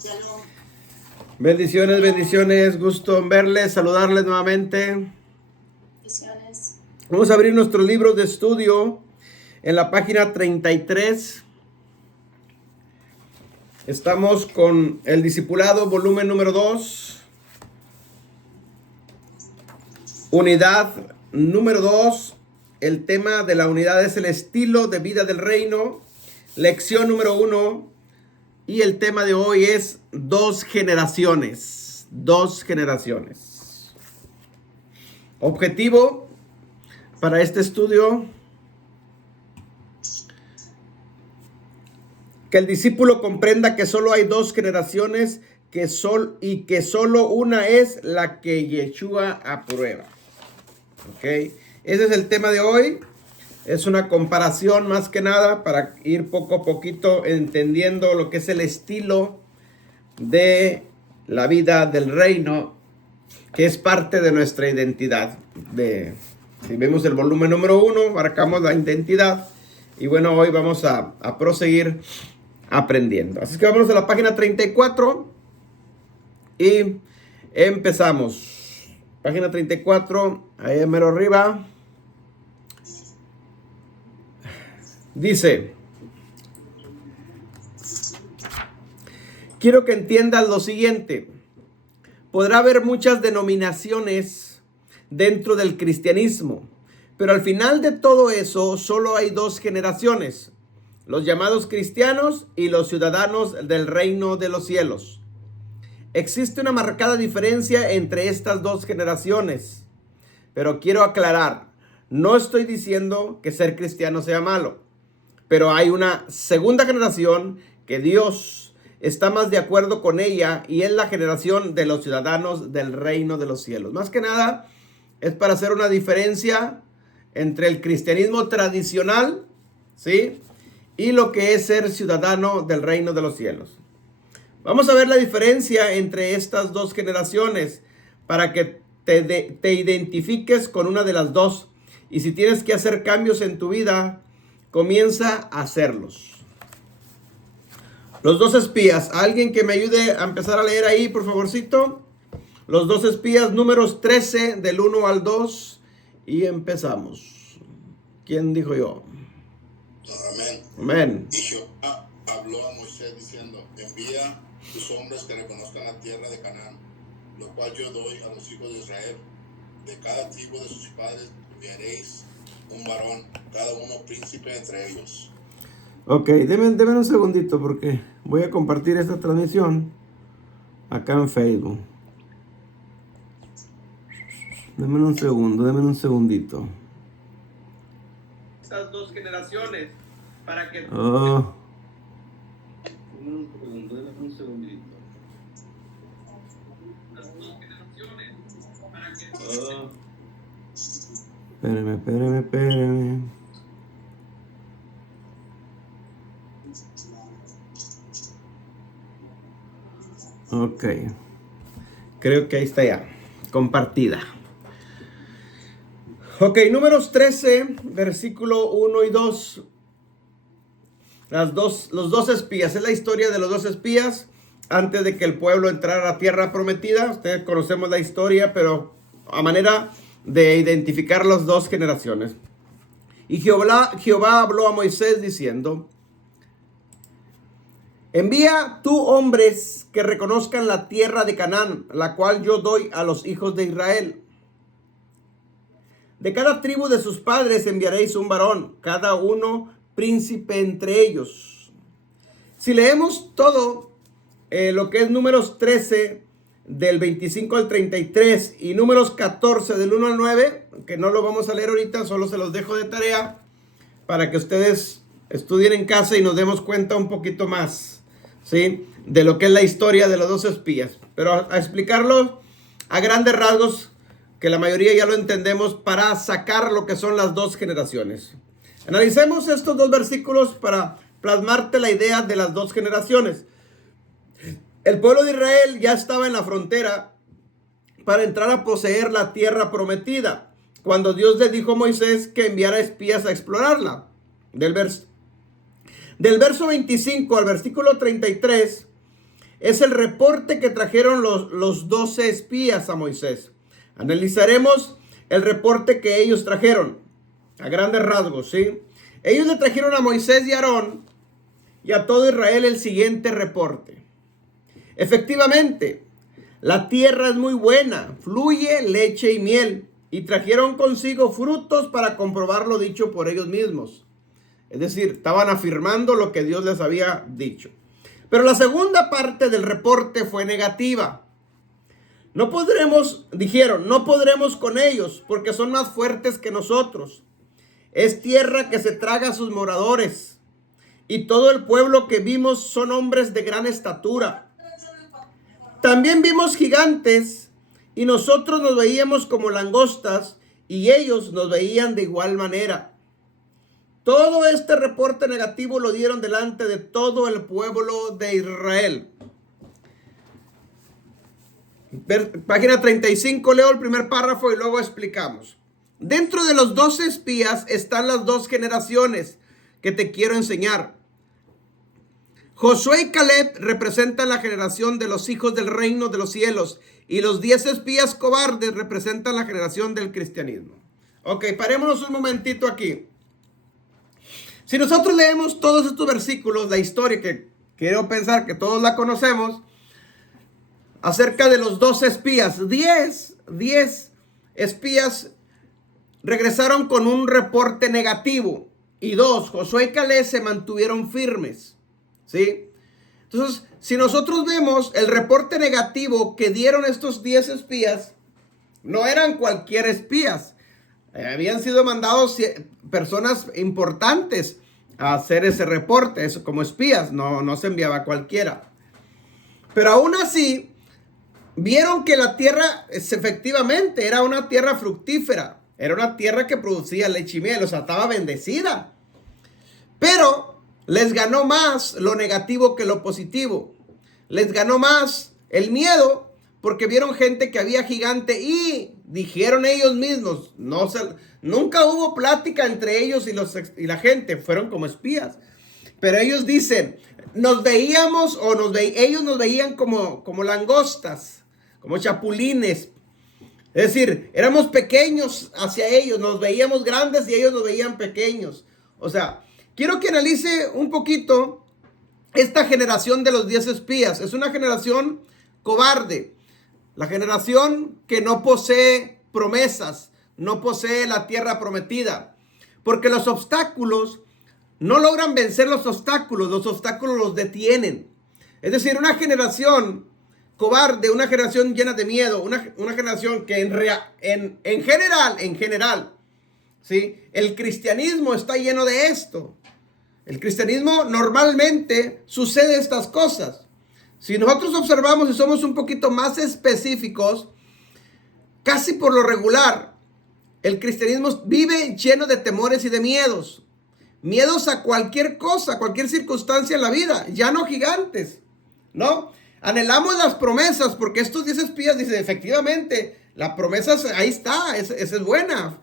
Shalom. Bendiciones, bendiciones, gusto en verles, saludarles nuevamente. Bendiciones. Vamos a abrir nuestro libro de estudio en la página 33. Estamos con el discipulado, volumen número 2, unidad número 2. El tema de la unidad es el estilo de vida del reino, lección número 1. Y el tema de hoy es dos generaciones. Dos generaciones. Objetivo para este estudio: que el discípulo comprenda que solo hay dos generaciones y que solo una es la que Yeshua aprueba. ¿Ok? Ese es el tema de hoy. Es una comparación más que nada para ir poco a poquito entendiendo lo que es el estilo de la vida del reino, que es parte de nuestra identidad. Si vemos el volumen número 1, marcamos la identidad. Y bueno, hoy vamos a proseguir aprendiendo. Así que vamos a la página 34 y empezamos. Página 34, ahí mero arriba. Dice: quiero que entiendan lo siguiente. Podrá haber muchas denominaciones dentro del cristianismo, pero al final de todo eso solo hay dos generaciones: los llamados cristianos y los ciudadanos del reino de los cielos. Existe una marcada diferencia entre estas dos generaciones, pero quiero aclarar, no estoy diciendo que ser cristiano sea malo. Pero hay una segunda generación que Dios está más de acuerdo con ella, y es la generación de los ciudadanos del reino de los cielos. Más que nada es para hacer una diferencia entre el cristianismo tradicional, ¿sí?, y lo que es ser ciudadano del reino de los cielos. Vamos a ver la diferencia entre estas dos generaciones para que te identifiques con una de las dos. Y si tienes que hacer cambios en tu vida, comienza a hacerlos. Los dos espías. ¿Alguien que me ayude a empezar a leer ahí, por favorcito? Los dos espías, números 13, del 1 al 2. Y empezamos. ¿Quién dijo yo? Amén. Amén. Y Jehová habló a Moisés diciendo: envía tus hombres que reconozcan la tierra de Canaán, lo cual yo doy a los hijos de Israel. De cada tribu de sus padres enviaréis un varón, cada uno príncipe entre ellos. Ok, denme un segundito porque voy a compartir esta transmisión acá en Facebook. Denme un segundito. Estas dos generaciones para que... Oh. Denme un segundito. Estas dos generaciones para que... Oh. Espérame. Ok. Creo que ahí está ya. Compartida. Ok, números 13, versículo 1 y 2. Los dos espías. Es la historia de los dos espías antes de que el pueblo entrara a la tierra prometida. Ustedes conocemos la historia, pero a manera de identificar las dos generaciones. Y Jehová habló a Moisés diciendo: envía tú hombres que reconozcan la tierra de Canaán, la cual yo doy a los hijos de Israel. De cada tribu de sus padres enviaréis un varón, cada uno príncipe entre ellos. Si leemos todo lo que es números 13, del 25 al 33, y números 14, del 1 al 9, que no lo vamos a leer ahorita, solo se los dejo de tarea para que ustedes estudien en casa y nos demos cuenta un poquito más, ¿sí?, de lo que es la historia de los dos espías. Pero a explicarlo a grandes rasgos, que la mayoría ya lo entendemos, para sacar lo que son las dos generaciones. Analicemos estos dos versículos para plasmarte la idea de las dos generaciones. El pueblo de Israel ya estaba en la frontera para entrar a poseer la tierra prometida, cuando Dios le dijo a Moisés que enviara espías a explorarla. Del verso 25 al versículo 33, es el reporte que trajeron los 12 espías a Moisés. Analizaremos el reporte que ellos trajeron a grandes rasgos, ¿sí? Ellos le trajeron a Moisés y a Aarón y a todo Israel el siguiente reporte. Efectivamente, la tierra es muy buena, fluye leche y miel, y trajeron consigo frutos para comprobar lo dicho por ellos mismos. Es decir, estaban afirmando lo que Dios les había dicho. Pero la segunda parte del reporte fue negativa. Dijeron, no podremos con ellos porque son más fuertes que nosotros. Es tierra que se traga a sus moradores. Y todo el pueblo que vimos son hombres de gran estatura. También vimos gigantes y nosotros nos veíamos como langostas y ellos nos veían de igual manera. Todo este reporte negativo lo dieron delante de todo el pueblo de Israel. Página 35, leo el primer párrafo y luego explicamos. Dentro de los 12 espías están las dos generaciones que te quiero enseñar. Josué y Caleb representan la generación de los hijos del reino de los cielos y los 10 espías cobardes representan la generación del cristianismo. Ok, parémonos un momentito aquí. Si nosotros leemos todos estos versículos, la historia que quiero pensar que todos la conocemos, acerca de los 12 espías, 10 espías regresaron con un reporte negativo y 2, Josué y Caleb, se mantuvieron firmes, ¿sí? Entonces, si nosotros vemos el reporte negativo que dieron estos 10 espías, no eran cualquier espías. Habían sido mandados personas importantes a hacer ese reporte, eso como espías, no se enviaba a cualquiera. Pero aún así, vieron que la tierra efectivamente era una tierra fructífera, era una tierra que producía leche y miel, o sea, estaba bendecida. Pero les ganó más lo negativo que lo positivo. Les ganó más el miedo porque vieron gente que había gigante y dijeron ellos mismos, nunca hubo plática entre ellos y la gente, fueron como espías. Pero ellos dicen, ellos nos veían como langostas, como chapulines. Es decir, éramos pequeños hacia ellos, nos veíamos grandes y ellos nos veían pequeños. O sea, quiero que analice un poquito esta generación de los 10 espías. Es una generación cobarde. La generación que no posee promesas, no posee la tierra prometida. Porque los obstáculos no logran vencer los obstáculos los detienen. Es decir, una generación cobarde, una generación llena de miedo, una generación que en general, ¿sí? El cristianismo está lleno de esto. El cristianismo normalmente sucede estas cosas. Si nosotros observamos y somos un poquito más específicos, casi por lo regular, el cristianismo vive lleno de temores y de miedos. Miedos a cualquier cosa, cualquier circunstancia en la vida, ya no gigantes, ¿no? Anhelamos las promesas porque estos 10 espías dicen, efectivamente, la promesa ahí está, esa es buena,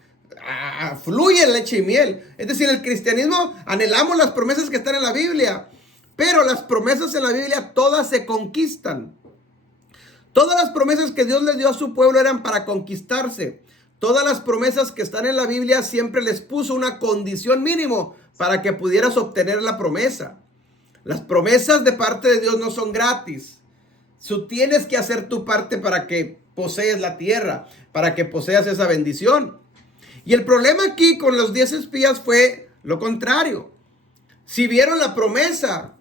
fluye leche y miel. Es decir, el cristianismo anhelamos las promesas que están en la Biblia, pero las promesas en la Biblia todas se conquistan. Todas las promesas que Dios les dio a su pueblo eran para conquistarse. Todas las promesas que están en la Biblia siempre les puso una condición mínimo para que pudieras obtener la promesa. Las promesas de parte de Dios no son gratis. Tú tienes que hacer tu parte para que poseas la tierra, para que poseas esa bendición. Y el problema aquí con los 10 espías fue lo contrario. Si vieron la promesa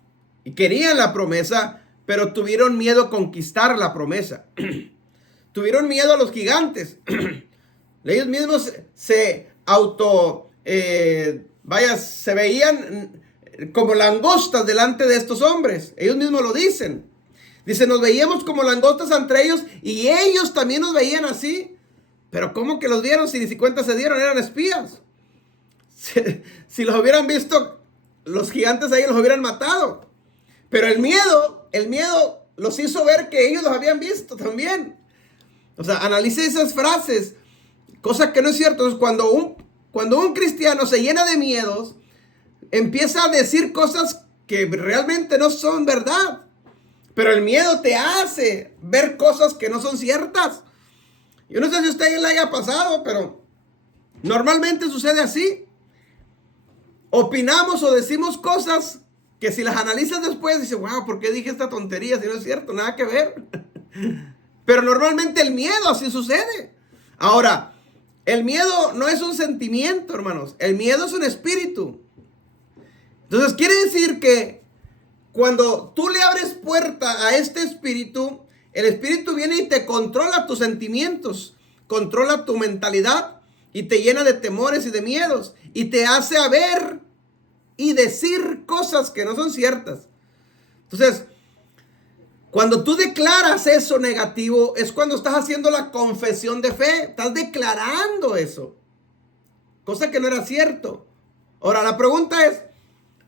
y querían la promesa, pero tuvieron miedo a conquistar la promesa. Tuvieron miedo a los gigantes. Ellos mismos se veían como langostas delante de estos hombres. Ellos mismos lo dicen. Dicen, nos veíamos como langostas entre ellos y ellos también nos veían así. Pero ¿cómo que los vieron si ni si cuenta se dieron? Eran espías. Si los hubieran visto, los gigantes ahí los hubieran matado. Pero el miedo los hizo ver que ellos los habían visto también. O sea, analice esas frases, cosa que no es cierto. Entonces, cuando un cristiano se llena de miedos, empieza a decir cosas que realmente no son verdad. Pero el miedo te hace ver cosas que no son ciertas. Yo no sé si a usted le haya pasado, pero normalmente sucede así. Opinamos o decimos cosas que si las analizas después, dices, wow, ¿por qué dije esta tontería? Si no es cierto, nada que ver. Pero normalmente el miedo así sucede. Ahora, el miedo no es un sentimiento, hermanos. El miedo es un espíritu. Entonces quiere decir que cuando tú le abres puerta a este espíritu, el espíritu viene y te controla tus sentimientos, controla tu mentalidad y te llena de temores y de miedos y te hace ver y decir cosas que no son ciertas. Entonces, cuando tú declaras eso negativo, es cuando estás haciendo la confesión de fe. Estás declarando eso, cosa que no era cierto. Ahora, la pregunta es,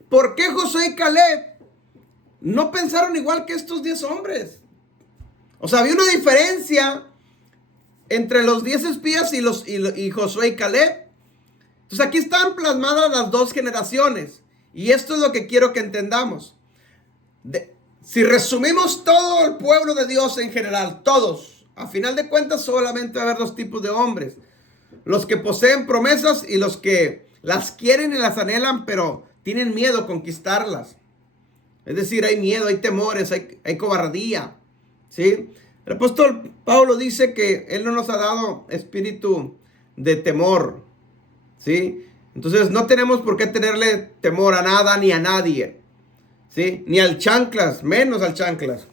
¿por qué Josué y Caleb no pensaron igual que estos 10 hombres? O sea, había una diferencia entre los 10 espías y Josué y Caleb. Entonces aquí están plasmadas las dos generaciones. Y esto es lo que quiero que entendamos. Si resumimos todo el pueblo de Dios en general, todos, a final de cuentas solamente va a haber 2 tipos de hombres. Los que poseen promesas y los que las quieren y las anhelan, pero tienen miedo a conquistarlas. Es decir, hay miedo, hay temores, hay cobardía. ¿Sí? El apóstol Pablo dice que él no nos ha dado espíritu de temor. ¿Sí? Entonces no tenemos por qué tenerle temor a nada ni a nadie. ¿Sí? Ni al chanclas, menos al chanclas.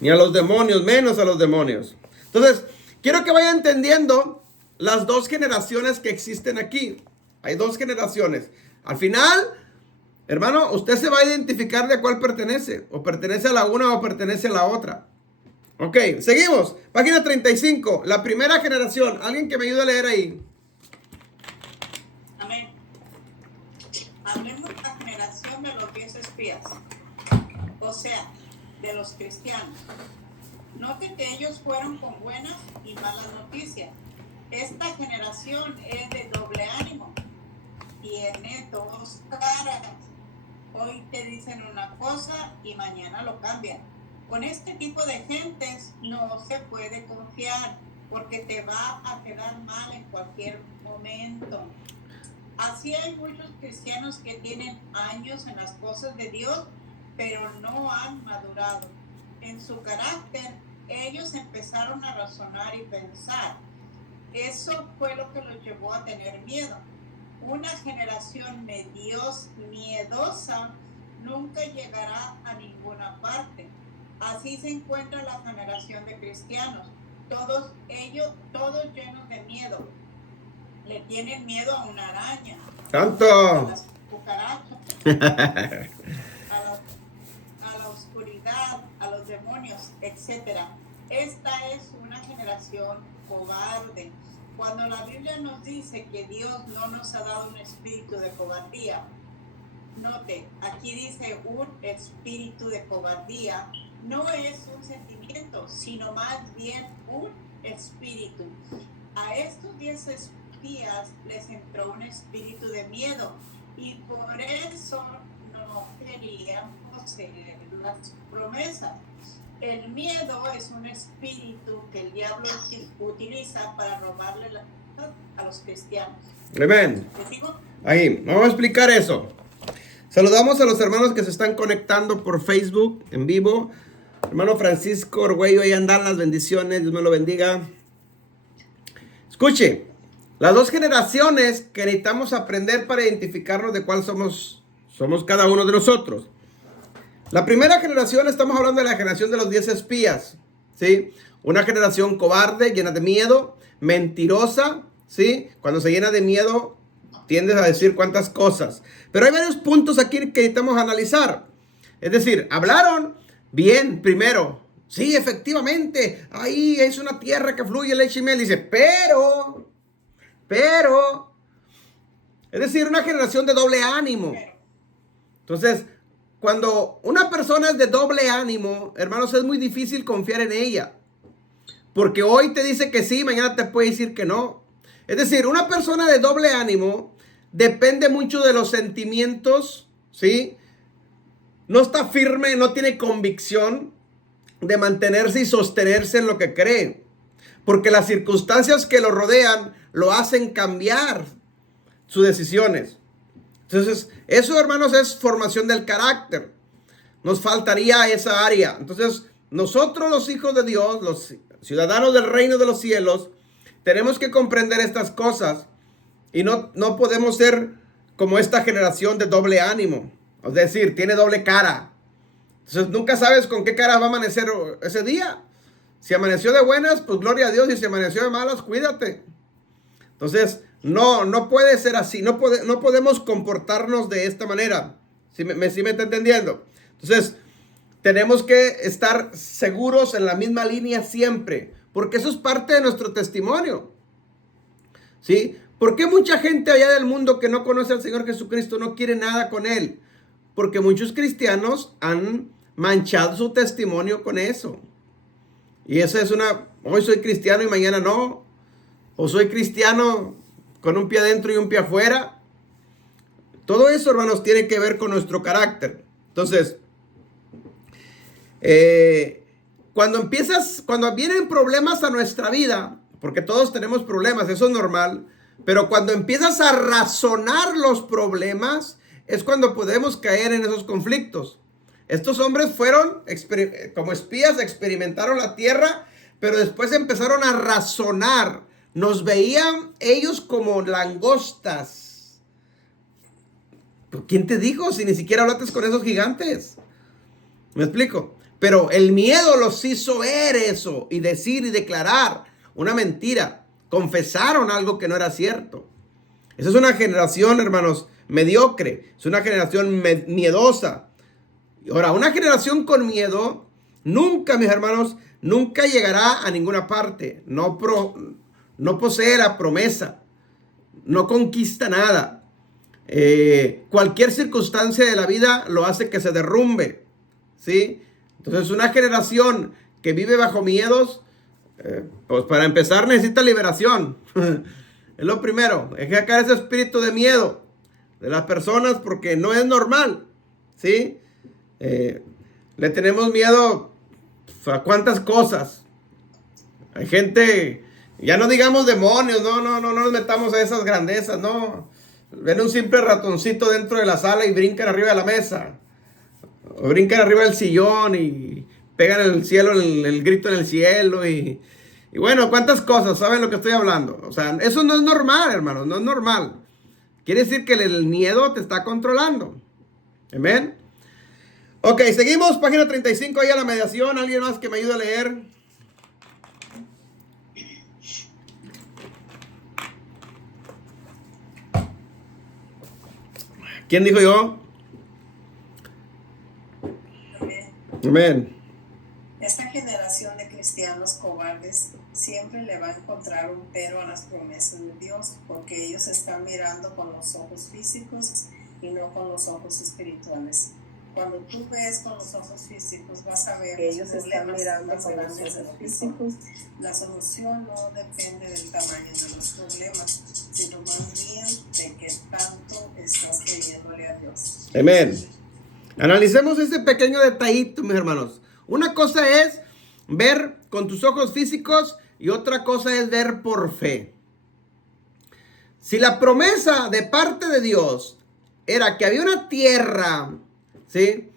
Ni a los demonios, menos a los demonios. Entonces, quiero que vaya entendiendo las 2 generaciones que existen aquí. Hay 2 generaciones. Al final, hermano, usted se va a identificar de cuál pertenece. O pertenece a la una o pertenece a la otra. Ok, seguimos. Página 35. La primera generación. Alguien que me ayude a leer ahí. Amén. Hablemos de la generación de los 10 espías. O sea, de los cristianos. Note que ellos fueron con buenas y malas noticias. Esta generación es de doble ánimo. Tiene 2 caras. Hoy te dicen una cosa y mañana lo cambian. Con este tipo de gentes no se puede confiar porque te va a quedar mal en cualquier momento. Así hay muchos cristianos que tienen años en las cosas de Dios, pero no han madurado. En su carácter, ellos empezaron a razonar y pensar. Eso fue lo que los llevó a tener miedo. Una generación miedosa nunca llegará a ninguna parte. Así se encuentra la generación de cristianos, todos llenos de miedo. Le tienen miedo a una araña, ¡Santo! a las cucarachas, a la oscuridad, a los demonios, etc. Esta es una generación cobarde. Cuando la Biblia nos dice que Dios no nos ha dado un espíritu de cobardía, note, aquí dice un espíritu de cobardía, no es un sentimiento, sino más bien un espíritu. A estos 10 espías les entró un espíritu de miedo y por eso no querían poseer las promesas. El miedo es un espíritu que el diablo utiliza para robarle la vida a los cristianos. Amén. Ahí, vamos a explicar eso. Saludamos a los hermanos que se están conectando por Facebook en vivo. Hermano Francisco Orgüello, ahí andan las bendiciones, Dios me lo bendiga. Escuche, las 2 generaciones que necesitamos aprender para identificarnos de cuál somos cada uno de nosotros. La primera generación, estamos hablando de la generación de los 10 espías, ¿sí? Una generación cobarde, llena de miedo, mentirosa, ¿sí? Cuando se llena de miedo, tiendes a decir cuántas cosas. Pero hay varios puntos aquí que necesitamos analizar. Es decir, hablaron bien primero. Sí, efectivamente, ahí es una tierra que fluye leche y miel. Dice, pero, es decir, una generación de doble ánimo. Entonces, cuando una persona es de doble ánimo, hermanos, es muy difícil confiar en ella. Porque hoy te dice que sí, mañana te puede decir que no. Es decir, una persona de doble ánimo depende mucho de los sentimientos, ¿sí? no está firme, no tiene convicción de mantenerse y sostenerse en lo que cree. Porque las circunstancias que lo rodean lo hacen cambiar sus decisiones. Entonces, eso, hermanos, es formación del carácter. Nos faltaría esa área. Entonces, nosotros los hijos de Dios, los ciudadanos del reino de los cielos, tenemos que comprender estas cosas y no podemos ser como esta generación de doble ánimo. Es decir, tiene doble cara. Entonces, nunca sabes con qué cara va a amanecer ese día. Si amaneció de buenas, pues gloria a Dios. Y si amaneció de malas, cuídate. Entonces, no puede ser así. No podemos comportarnos de esta manera. ¿Sí me está entendiendo? Entonces, tenemos que estar seguros en la misma línea siempre. Porque eso es parte de nuestro testimonio. ¿Sí? ¿Por qué mucha gente allá del mundo que no conoce al Señor Jesucristo no quiere nada con Él? Porque muchos cristianos han manchado su testimonio con eso. Y esa es hoy soy cristiano y mañana no. O soy cristiano con un pie adentro y un pie afuera. Todo eso, hermanos, tiene que ver con nuestro carácter. Entonces, cuando vienen problemas a nuestra vida, porque todos tenemos problemas, eso es normal, pero cuando empiezas a razonar los problemas, es cuando podemos caer en esos conflictos. Estos hombres fueron como espías, experimentaron la tierra, pero después empezaron a razonar. Nos veían ellos como langostas. ¿Quién te dijo si ni siquiera hablaste con esos gigantes? ¿Me explico? Pero el miedo los hizo ver eso y decir y declarar una mentira. Confesaron algo que no era cierto. Esa es una generación, hermanos, mediocre. Es una generación miedosa. Ahora, una generación con miedo nunca, mis hermanos, nunca llegará a ninguna parte. No posee la promesa. No conquista nada. Cualquier circunstancia de la vida lo hace que se derrumbe. ¿Sí? Entonces, una generación que vive bajo miedos, pues para empezar necesita liberación. Es lo primero. Es que sacar ese espíritu de miedo de las personas porque no es normal. ¿Sí? Le tenemos miedo a cuántas cosas. Hay gente, ya no digamos demonios, no nos metamos a esas grandezas, no. Ven un simple ratoncito dentro de la sala y brincan arriba de la mesa. O brincan arriba del sillón y pegan el cielo, el grito en el cielo y bueno, cuántas cosas, ¿saben lo que estoy hablando? O sea, eso no es normal, hermanos, no es normal. Quiere decir que el miedo te está controlando. Amén. Ok, seguimos, página 35, ahí a la mediación. ¿Alguien más que me ayude a leer? ¿Quién dijo yo? Amén. Esta generación de cristianos cobardes siempre le va a encontrar un pero a las promesas de Dios, porque ellos están mirando con los ojos físicos y no con los ojos espirituales. Cuando tú ves con los ojos físicos, vas a ver que ellos están mirando con los ojos físicos. La solución no depende del tamaño de los problemas, sino más bien de qué tanto estás creyéndole a Dios. Amén. Analicemos ese pequeño detallito, mis hermanos. Una cosa es ver con tus ojos físicos y otra cosa es ver por fe. Si la promesa de parte de Dios era que había una tierra, ¿sí?,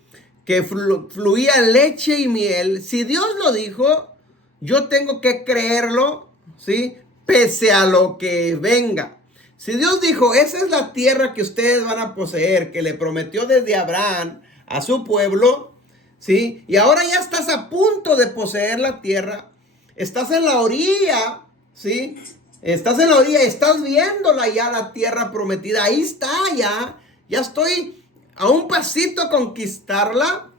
que fluía leche y miel, si Dios lo dijo, yo tengo que creerlo, ¿sí?, pese a lo que venga. Si Dios dijo, esa es la tierra que ustedes van a poseer, que le prometió desde Abraham a su pueblo, ¿sí?, y ahora ya estás a punto de poseer la tierra, estás en la orilla, ¿sí?, estás en la orilla, estás viéndola ya, la tierra prometida, ahí está ya estoy a un pasito a conquistarla,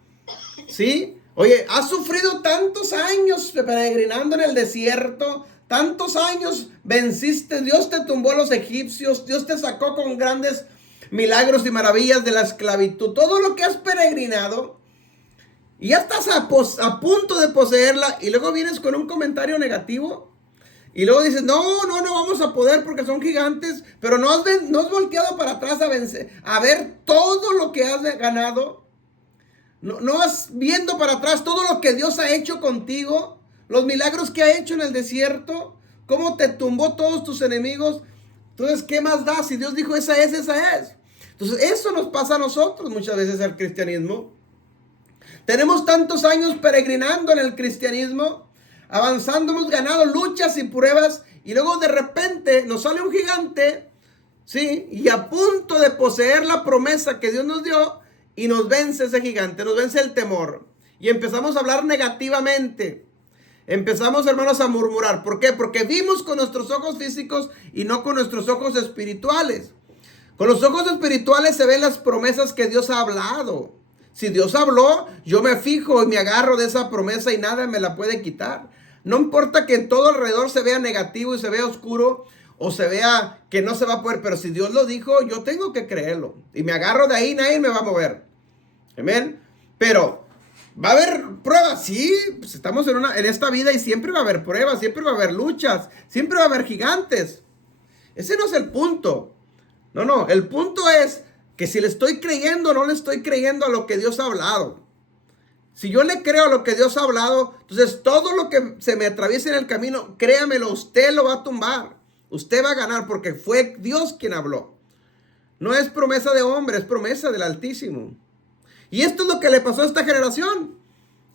¿sí? Oye, has sufrido tantos años peregrinando en el desierto, tantos años venciste, Dios te tumbó a los egipcios, Dios te sacó con grandes milagros y maravillas de la esclavitud, todo lo que has peregrinado, y ya estás a punto de poseerla, y luego vienes con un comentario negativo, y luego dices, no vamos a poder porque son gigantes, pero no has volteado para atrás a ver todo lo que has ganado. No vas viendo para atrás todo lo que Dios ha hecho contigo, los milagros que ha hecho en el desierto, cómo te tumbó todos tus enemigos. Entonces, ¿qué más da? Si Dios dijo esa es, esa es. Entonces, eso nos pasa a nosotros muchas veces al cristianismo. Tenemos tantos años peregrinando en el cristianismo, avanzando, hemos ganado luchas y pruebas, y luego de repente nos sale un gigante, ¿sí? Y a punto de poseer la promesa que Dios nos dio, y nos vence ese gigante, nos vence el temor. Y empezamos a hablar negativamente. Empezamos, hermanos, a murmurar. ¿Por qué? Porque vimos con nuestros ojos físicos y no con nuestros ojos espirituales. Con los ojos espirituales se ven las promesas que Dios ha hablado. Si Dios habló, yo me fijo y me agarro de esa promesa y nada me la puede quitar. No importa que en todo alrededor se vea negativo y se vea oscuro o se vea que no se va a poder, pero si Dios lo dijo, yo tengo que creerlo. Y me agarro de ahí, nadie me va a mover. Amén. Pero va a haber pruebas, sí, pues estamos en esta vida y siempre va a haber pruebas, siempre va a haber luchas, siempre va a haber gigantes. Ese no es el punto. No, el punto es que si le estoy creyendo o no le estoy creyendo a lo que Dios ha hablado. Si yo le creo a lo que Dios ha hablado, entonces todo lo que se me atraviese en el camino, créamelo, usted lo va a tumbar. Usted va a ganar porque fue Dios quien habló. No es promesa de hombre, es promesa del Altísimo. Y esto es lo que le pasó a esta generación.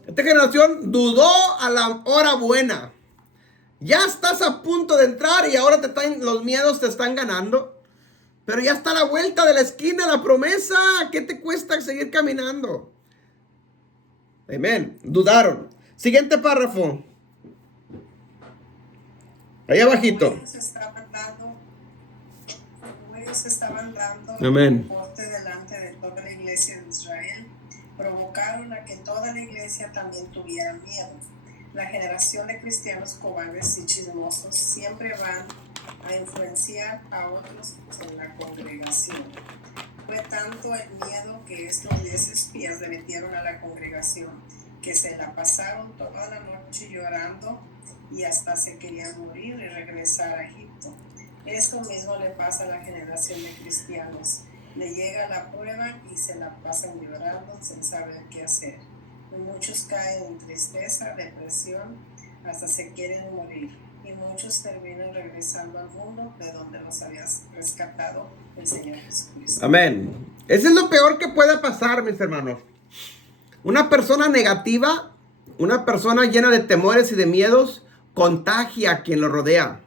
Esta generación dudó a la hora buena. Ya estás a punto de entrar y ahora los miedos te están ganando. Pero ya está a la vuelta de la esquina la promesa. ¿Qué te cuesta seguir caminando? Amén. Dudaron. Siguiente párrafo. Ahí abajito. Ellos estaban dando Amén. reporte delante de toda la iglesia de Israel. Provocaron a que toda la iglesia también tuviera miedo. La generación de cristianos cobardes y chismosos siempre van a influenciar a otros en la congregación. Fue tanto el miedo que estos 10 espías le metieron a la congregación que se la pasaron toda la noche llorando y hasta se querían morir y regresar a Egipto. Esto mismo le pasa a la generación de cristianos. Le llega la prueba y se la pasan llorando sin saber qué hacer. Y muchos caen en tristeza, depresión, hasta se quieren morir. Y muchos terminan regresando al mundo de donde los había rescatado el Señor Jesucristo. Amén. Eso es lo peor que puede pasar, mis hermanos. Una persona negativa, una persona llena de temores y de miedos, contagia a quien lo rodea.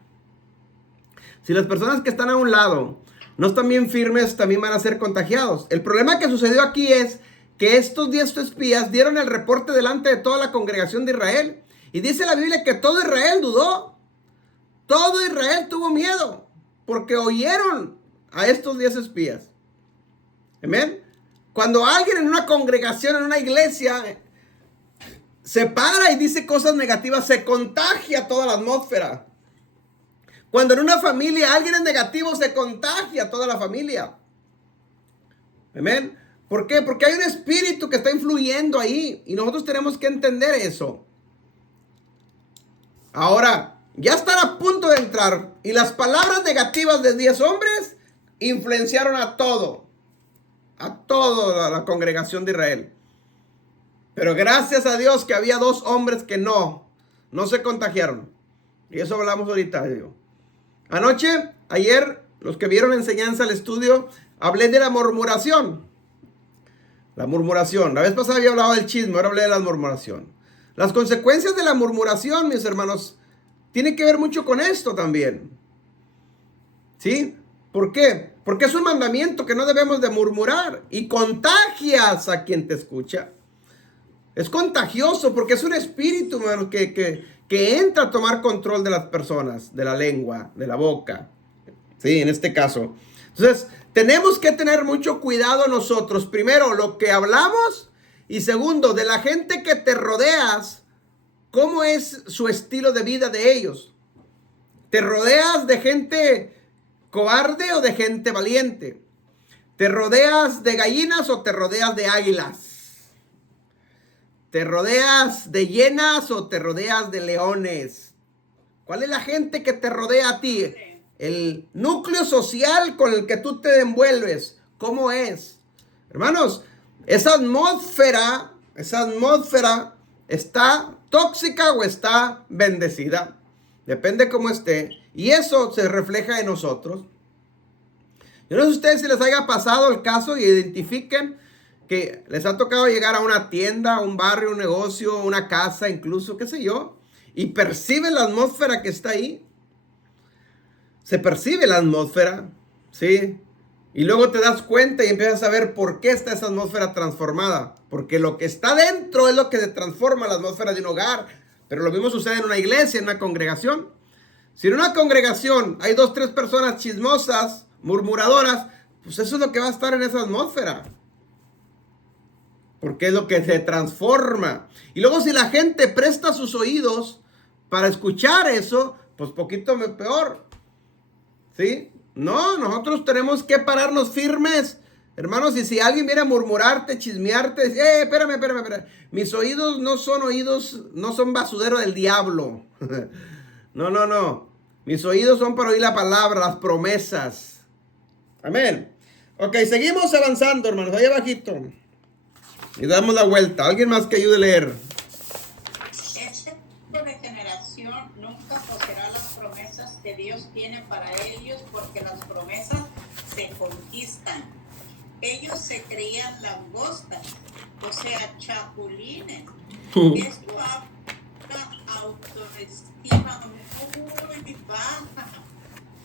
Si las personas que están a un lado no están bien firmes, también van a ser contagiados. El problema que sucedió aquí es que estos 10 espías dieron el reporte delante de toda la congregación de Israel. Y dice la Biblia que todo Israel dudó. Todo Israel tuvo miedo porque oyeron a estos 10 espías. Amén. Cuando alguien en una congregación, en una iglesia, se para y dice cosas negativas, se contagia toda la atmósfera. Cuando en una familia alguien es negativo, se contagia toda la familia. Amén. ¿Por qué? Porque hay un espíritu que está influyendo ahí y nosotros tenemos que entender eso. Ahora, ya están a punto de entrar y las palabras negativas de 10 hombres influenciaron a toda la congregación de Israel. Pero gracias a Dios que había 2 hombres que no se contagiaron. Y eso hablamos ahorita. Ayer, los que vieron enseñanza al estudio, hablé de la murmuración. La murmuración. La vez pasada había hablado del chisme, ahora hablé de la murmuración. Las consecuencias de la murmuración, mis hermanos, tienen que ver mucho con esto también. ¿Sí? ¿Por qué? Porque es un mandamiento que no debemos de murmurar y contagias a quien te escucha. Es contagioso porque es un espíritu, hermano, que entra a tomar control de las personas, de la lengua, de la boca. Sí, en este caso. Entonces, tenemos que tener mucho cuidado nosotros. Primero, lo que hablamos. Y segundo, de la gente que te rodeas, ¿cómo es su estilo de vida de ellos? ¿Te rodeas de gente cobarde o de gente valiente? ¿Te rodeas de gallinas o te rodeas de águilas? ¿Te rodeas de hienas o te rodeas de leones? ¿Cuál es la gente que te rodea a ti? El núcleo social con el que tú te envuelves, ¿cómo es? Hermanos, esa atmósfera está tóxica o está bendecida. Depende cómo esté. Y eso se refleja en nosotros. Yo no sé a ustedes si les haya pasado el caso y identifiquen que les ha tocado llegar a una tienda, a un barrio, un negocio, una casa, incluso, qué sé yo, y perciben la atmósfera que está ahí. Se percibe la atmósfera, ¿sí? Y luego te das cuenta y empiezas a ver por qué está esa atmósfera transformada. Porque lo que está dentro es lo que transforma la atmósfera de un hogar. Pero lo mismo sucede en una iglesia, en una congregación. Si en una congregación hay 2, 3 personas chismosas, murmuradoras, pues eso es lo que va a estar en esa atmósfera. Porque es lo que se transforma. Y luego si la gente presta sus oídos para escuchar eso, pues poquito peor. ¿Sí? No, nosotros tenemos que pararnos firmes. Hermanos, y si alguien viene a murmurarte, chismearte, espérame. Mis oídos, no son basurero del diablo. No. Mis oídos son para oír la palabra, las promesas. Amén. Ok, seguimos avanzando, hermanos. Ahí abajito. Y damos la vuelta. ¿Alguien más que ayude a leer? Este tipo de generación nunca poseerá las promesas que Dios tiene para ellos, porque las promesas se conquistan. Ellos se creían langostas, o sea, chapulines. Esto habla una autoestima muy baja.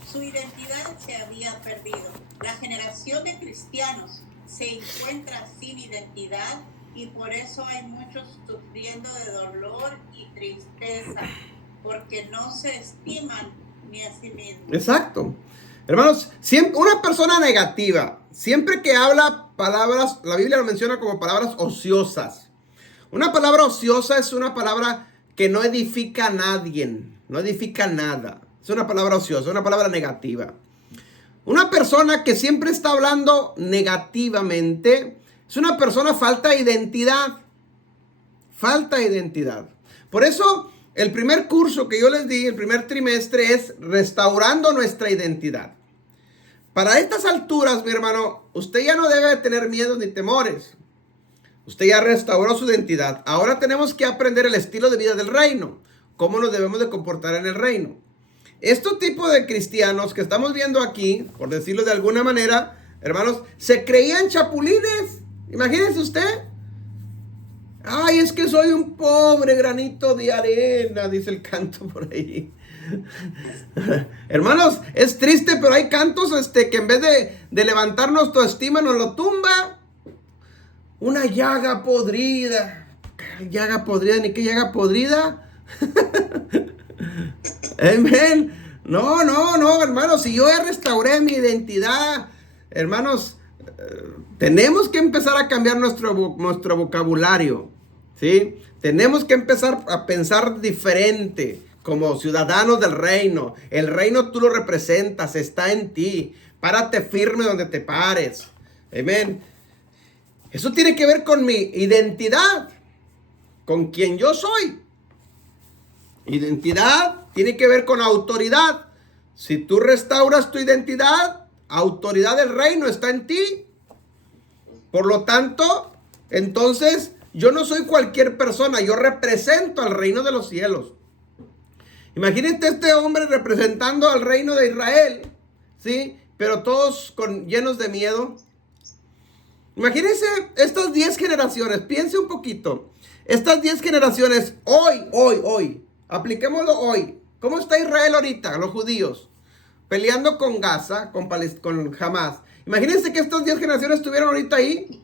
Su identidad se había perdido. La generación de cristianos se encuentra sin identidad y por eso hay muchos sufriendo de dolor y tristeza, porque no se estiman ni a sí mismos. Exacto. Hermanos, siempre, una persona negativa, siempre que habla palabras, la Biblia lo menciona como palabras ociosas. Una palabra ociosa es una palabra que no edifica a nadie, no edifica nada. Es una palabra ociosa, una palabra negativa. Una persona que siempre está hablando negativamente es una persona falta de identidad. Falta de identidad. Por eso, el primer curso que yo les di, el primer trimestre, es restaurando nuestra identidad. Para estas alturas, mi hermano, usted ya no debe tener miedos ni temores. Usted ya restauró su identidad. Ahora tenemos que aprender el estilo de vida del reino. Cómo nos debemos de comportar en el reino. Este tipo de cristianos que estamos viendo aquí, por decirlo de alguna manera, hermanos, se creían chapulines. Imagínense usted. Ay, es que soy un pobre granito de arena, dice el canto por ahí. Hermanos, es triste, pero hay cantos que en vez de levantar nuestra estima nos lo tumba. Una llaga podrida. Llaga podrida, ni qué llaga podrida. Amén. No, hermanos, si yo ya restauré mi identidad, hermanos, tenemos que empezar a cambiar nuestro vocabulario, ¿sí? Tenemos que empezar a pensar diferente como ciudadanos del reino. El reino tú lo representas, está en ti. Párate firme donde te pares. Amén. Eso tiene que ver con mi identidad, con quien yo soy. Identidad tiene que ver con autoridad. Si tú restauras tu identidad, autoridad del reino está en ti. Por lo tanto, entonces yo no soy cualquier persona, yo represento al reino de los cielos. Imagínate este hombre representando al reino de Israel, ¿sí? Pero todos llenos de miedo. Imagínense estas 10 generaciones, piense un poquito. Estas 10 generaciones, hoy, apliquémoslo hoy. ¿Cómo está Israel ahorita, los judíos? Peleando con Gaza, con Hamas. Imagínense que estas 10 generaciones estuvieran ahorita ahí.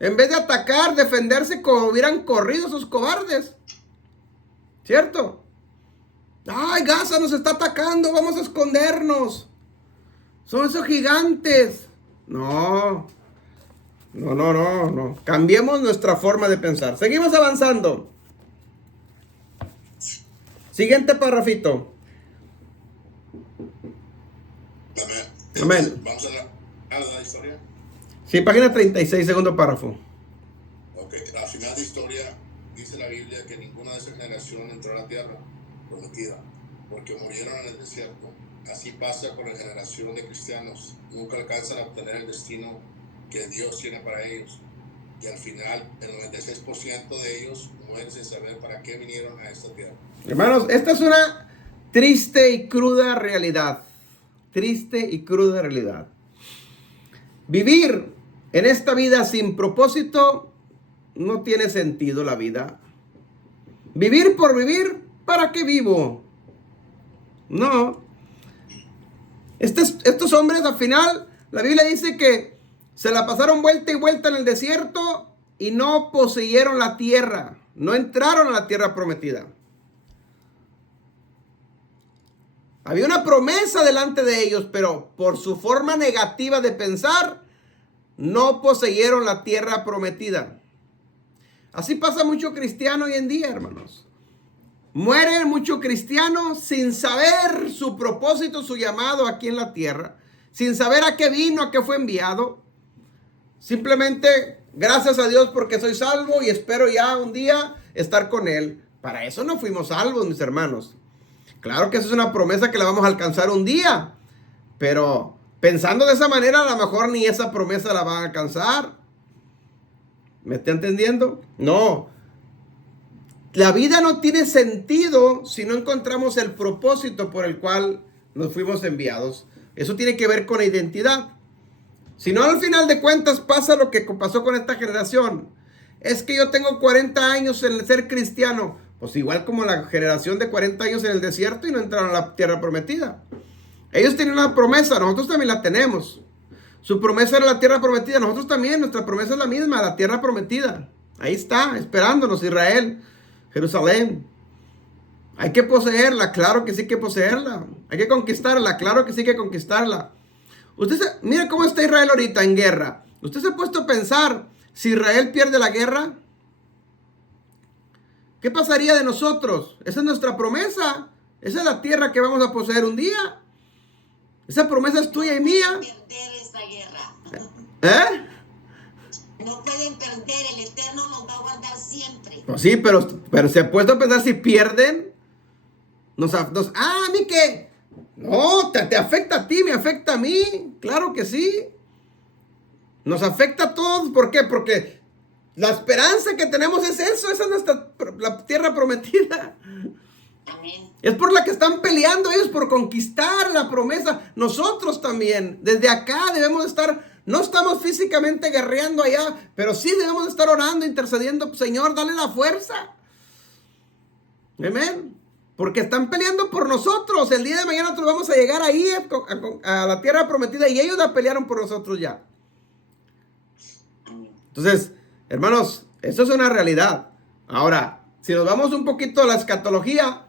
En vez de atacar, defenderse, como hubieran corrido esos cobardes. ¿Cierto? Ay, Gaza nos está atacando, vamos a escondernos. Son esos gigantes. No. Cambiemos nuestra forma de pensar. Seguimos avanzando. Siguiente parrafito. Amén. Vamos a la historia. Sí, página 36, segundo párrafo. Ok, al final de historia dice la Biblia que ninguna de esa generación entró a la tierra prometida, porque murieron en el desierto. Así pasa con la generación de cristianos. Nunca alcanzan a obtener el destino que Dios tiene para ellos. Y al final, el 96% de ellos mueren sin saber para qué vinieron a esta tierra. Hermanos, esta es una triste y cruda realidad. Triste y cruda realidad. Vivir en esta vida sin propósito no tiene sentido la vida. Vivir por vivir, ¿para qué vivo? No. Estos hombres al final, la Biblia dice que se la pasaron vuelta y vuelta en el desierto y no poseyeron la tierra. No entraron a la tierra prometida. Había una promesa delante de ellos, pero por su forma negativa de pensar, no poseyeron la tierra prometida. Así pasa mucho cristiano hoy en día, hermanos. Mueren muchos cristianos sin saber su propósito, su llamado aquí en la tierra, sin saber a qué vino, a qué fue enviado. Simplemente, gracias a Dios porque soy salvo y espero ya un día estar con Él. Para eso no fuimos salvos, mis hermanos. Claro que esa es una promesa que la vamos a alcanzar un día, pero pensando de esa manera, a lo mejor ni esa promesa la van a alcanzar. ¿Me está entendiendo? No. La vida no tiene sentido si no encontramos el propósito por el cual nos fuimos enviados. Eso tiene que ver con la identidad. Si no, al final de cuentas pasa lo que pasó con esta generación. Es que yo tengo 40 años en el ser cristiano. Pues igual como la generación de 40 años en el desierto y no entraron a la tierra prometida. Ellos tienen una promesa, nosotros también la tenemos. Su promesa era la tierra prometida, nosotros también, nuestra promesa es la misma, la tierra prometida. Ahí está, esperándonos Israel, Jerusalén. Hay que poseerla, claro que sí hay que poseerla. Hay que conquistarla, claro que sí hay que conquistarla. Mire cómo está Israel ahorita en guerra. ¿Usted se ha puesto a pensar si Israel pierde la guerra? ¿Qué pasaría de nosotros? Esa es nuestra promesa. Esa es la tierra que vamos a poseer un día. Esa promesa es tuya y mía. Perder esta guerra. ¿Eh? No pueden perder, el Eterno nos va a guardar siempre. Pues sí, pero se ha puesto a pensar si pierden. ¿A mí qué? No, te afecta a ti, me afecta a mí. Claro que sí. Nos afecta a todos. ¿Por qué? Porque la esperanza que tenemos es eso. Esa es la tierra prometida. Amén. Es por la que están peleando ellos, por conquistar la promesa. Nosotros también, desde acá debemos estar, no estamos físicamente guerreando allá, pero sí debemos estar orando, intercediendo. Señor, dale la fuerza. Amén. Porque están peleando por nosotros. El día de mañana nosotros vamos a llegar ahí a la tierra prometida y ellos la pelearon por nosotros ya. Entonces, hermanos, eso es una realidad. Ahora, si nos vamos un poquito a la escatología,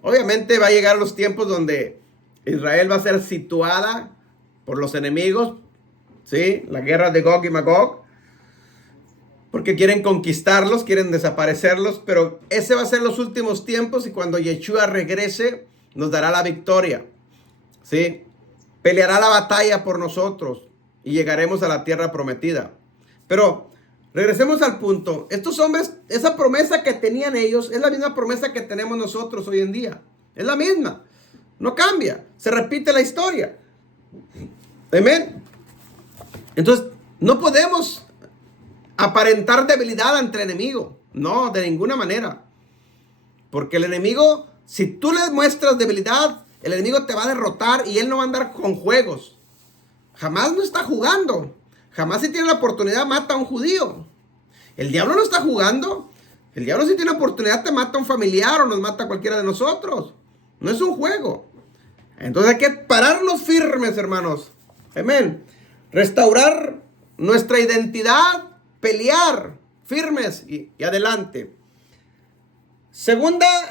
obviamente va a llegar los tiempos donde Israel va a ser situada por los enemigos, ¿sí? La guerra de Gog y Magog, porque quieren conquistarlos, quieren desaparecerlos, pero ese va a ser los últimos tiempos y cuando Yeshua regrese nos dará la victoria, ¿sí? Peleará la batalla por nosotros y llegaremos a la tierra prometida. Pero regresemos al punto. Estos hombres, esa promesa que tenían ellos es la misma promesa que tenemos nosotros hoy en día. Es la misma. No cambia. Se repite la historia. Amén. Entonces, no podemos aparentar debilidad ante el enemigo. No, de ninguna manera. Porque el enemigo, si tú le muestras debilidad, el enemigo te va a derrotar y él no va a andar con juegos. Jamás no está jugando. Jamás si tiene la oportunidad mata a un judío. El diablo no está jugando. El diablo si tiene oportunidad te mata a un familiar o nos mata a cualquiera de nosotros. No es un juego. Entonces hay que pararnos firmes, hermanos. Amén. Restaurar nuestra identidad, pelear firmes y adelante.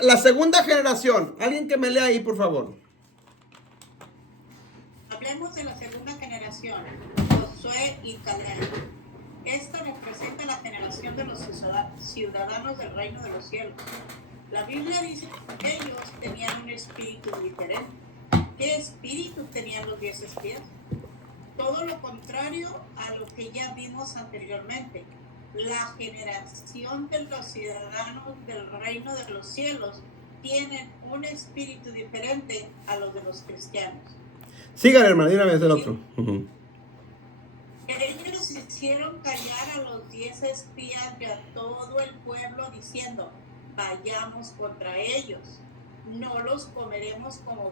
La segunda generación. Alguien que me lea ahí, por favor. Hablemos de la segunda generación, Josué y Caleb. Esta representa la generación de los ciudadanos del reino de los cielos. La Biblia dice que ellos tenían un espíritu diferente. ¿Qué espíritu tenían los 10 espías? Todo lo contrario a lo que ya vimos anteriormente. La generación de los ciudadanos del reino de los cielos tienen un espíritu diferente a los de los cristianos. Sigan, hermano, dígame el otro. Ellos hicieron callar a los 10 espías y a todo el pueblo diciendo, vayamos contra ellos. No los comeremos como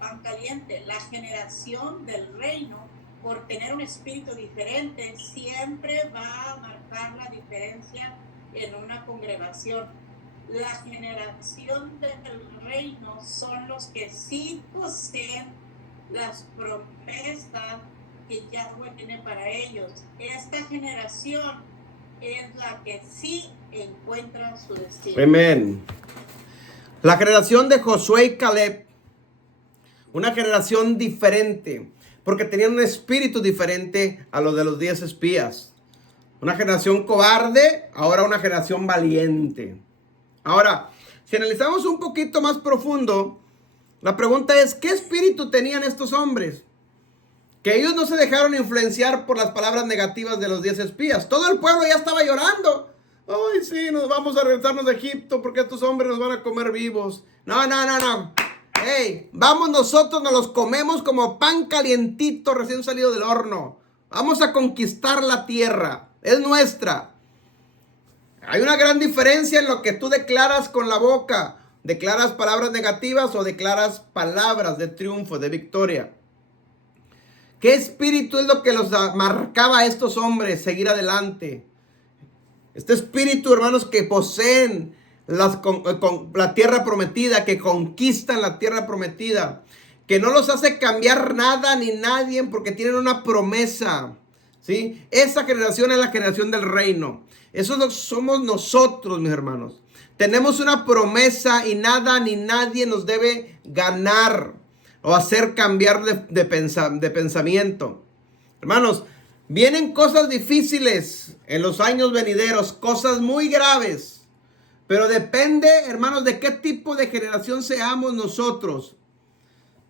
pan caliente. La generación del reino, por tener un espíritu diferente, siempre va a marcar la diferencia en una congregación. La generación del reino son los que sí poseen las promesas que Yahweh tiene para ellos. Esta generación es la que sí encuentra su destino. Amén. La generación de Josué y Caleb, una generación diferente, porque tenían un espíritu diferente a lo de los 10 espías. Una generación cobarde, ahora una generación valiente. Ahora, si analizamos un poquito más profundo, la pregunta es, ¿qué espíritu tenían estos hombres? Que ellos no se dejaron influenciar por las palabras negativas de los 10 espías. Todo el pueblo ya estaba llorando. Ay, sí, nos vamos a regresarnos de Egipto porque estos hombres nos van a comer vivos. No. Hey, vamos nosotros, nos los comemos como pan calientito recién salido del horno. Vamos a conquistar la tierra. Es nuestra. Hay una gran diferencia en lo que tú declaras con la boca. ¿Declaras palabras negativas o declaras palabras de triunfo, de victoria? ¿Qué espíritu es lo que los marcaba a estos hombres seguir adelante? Este espíritu, hermanos, que poseen la tierra prometida, que conquistan la tierra prometida, que no los hace cambiar nada ni nadie porque tienen una promesa, ¿sí? Esa generación es la generación del reino. Eso somos nosotros, mis hermanos. Tenemos una promesa y nada ni nadie nos debe ganar o hacer cambiar de pensamiento. Hermanos, vienen cosas difíciles en los años venideros, cosas muy graves. Pero depende, hermanos, de qué tipo de generación seamos nosotros.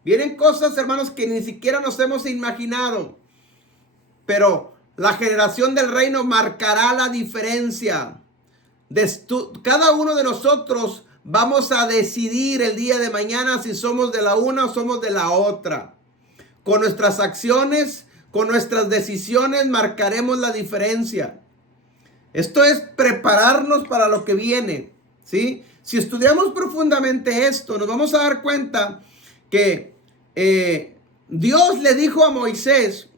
Vienen cosas, hermanos, que ni siquiera nos hemos imaginado. Pero la generación del reino marcará la diferencia. Cada uno de nosotros vamos a decidir el día de mañana si somos de la una o somos de la otra. Con nuestras acciones, con nuestras decisiones marcaremos la diferencia. Esto es prepararnos para lo que viene, ¿sí? Si estudiamos profundamente esto, nos vamos a dar cuenta que Dios le dijo a Moisés,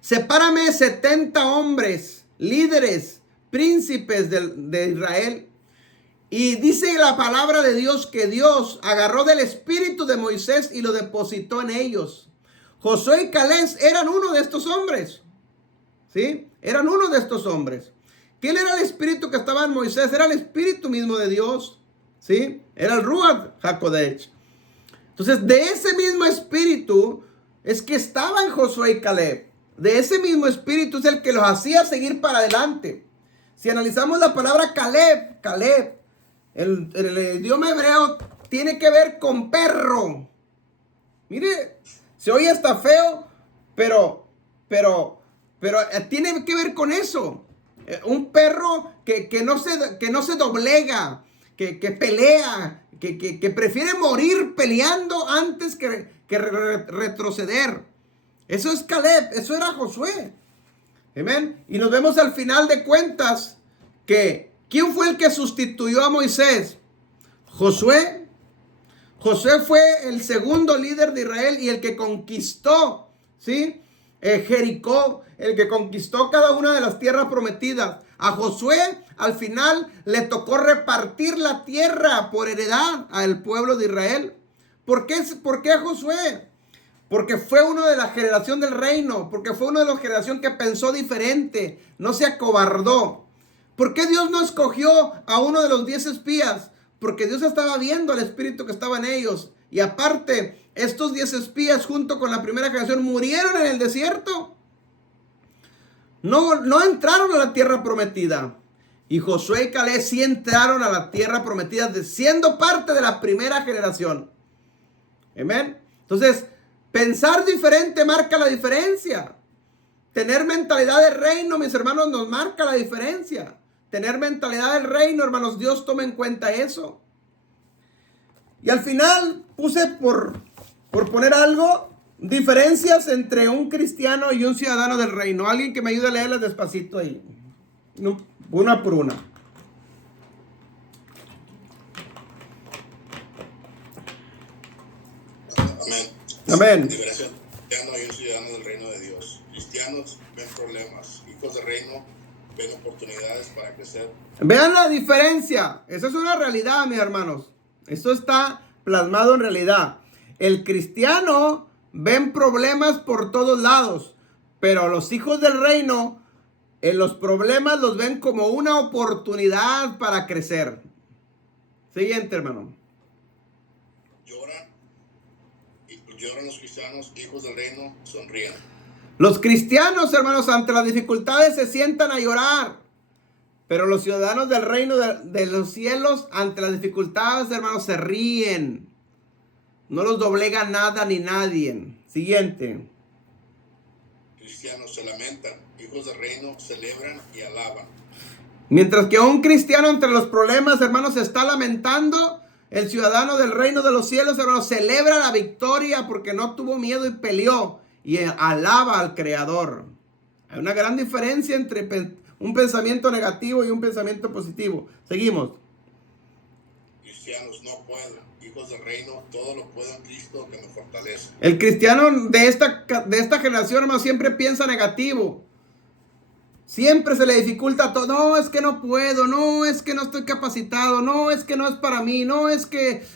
sepárame 70 hombres, líderes, príncipes de Israel. Y dice la palabra de Dios que Dios agarró del espíritu de Moisés y lo depositó en ellos. Josué y Caleb eran uno de estos hombres. ¿Sí? Eran uno de estos hombres. ¿Quién era el espíritu que estaba en Moisés? Era el espíritu mismo de Dios. ¿Sí? Era el Ruach HaKodesh. Entonces, de ese mismo espíritu es que estaban Josué y Caleb. De ese mismo espíritu es el que los hacía seguir para adelante. Si analizamos la palabra Caleb, el idioma hebreo tiene que ver con perro. Mire, se oye hasta feo, pero tiene que ver con eso. Un perro que no se doblega, que pelea, que prefiere morir peleando antes que retroceder. Eso es Caleb, eso era Josué. Amén. Y nos vemos al final de cuentas que ¿quién fue el que sustituyó a Moisés? Josué. Josué fue el segundo líder de Israel y el que conquistó, ¿sí? Jericó, el que conquistó cada una de las tierras prometidas. A Josué al final le tocó repartir la tierra por heredad al pueblo de Israel. ¿Por qué a Josué? Porque fue uno de la generación del reino, porque fue uno de la generación que pensó diferente, no se acobardó. ¿Por qué Dios no escogió a uno de los 10 espías? Porque Dios estaba viendo el espíritu que estaba en ellos. Y aparte, estos 10 espías junto con la primera generación murieron en el desierto. No entraron a la tierra prometida. Y Josué y Caleb sí entraron a la tierra prometida siendo parte de la primera generación. Amén. Entonces, pensar diferente marca la diferencia. Tener mentalidad de reino, mis hermanos, nos marca la diferencia. Tener mentalidad del reino, hermanos, Dios toma en cuenta eso. Y al final puse por poner algo, Diferencias entre un cristiano y un ciudadano del reino. Alguien que me ayude a leerlas despacito ahí. Una por una. Amén. Amén. Diferencia entre un cristiano y un ciudadano del reino de Dios. Cristianos ven problemas, hijos del reino ven oportunidades para crecer. Vean la diferencia. Esa es una realidad, mis hermanos. Esto está plasmado en realidad. El cristiano ven problemas por todos lados, pero los hijos del reino en los problemas los ven como una oportunidad para crecer. Siguiente, hermano. Lloran los cristianos, hijos del reino, sonríen. Los cristianos, hermanos, ante las dificultades se sientan a llorar. Pero los ciudadanos del reino de los cielos, ante las dificultades, hermanos, se ríen. No los doblega nada ni nadie. Siguiente. Cristianos se lamentan, hijos del reino celebran y alaban. Mientras que un cristiano entre los problemas, hermanos, se está lamentando, el ciudadano del reino de los cielos, hermanos, celebra la victoria porque no tuvo miedo y peleó y alaba al Creador. Hay una gran diferencia entre un pensamiento negativo y un pensamiento positivo. Seguimos. Cristianos no pueden, hijos del reino, todo lo puedo en Cristo que me fortalece. El cristiano de esta generación, hermano, siempre piensa negativo. Siempre se le dificulta todo. No, es que no puedo. No, es que no estoy capacitado. No, es que no es para mí. No, es que...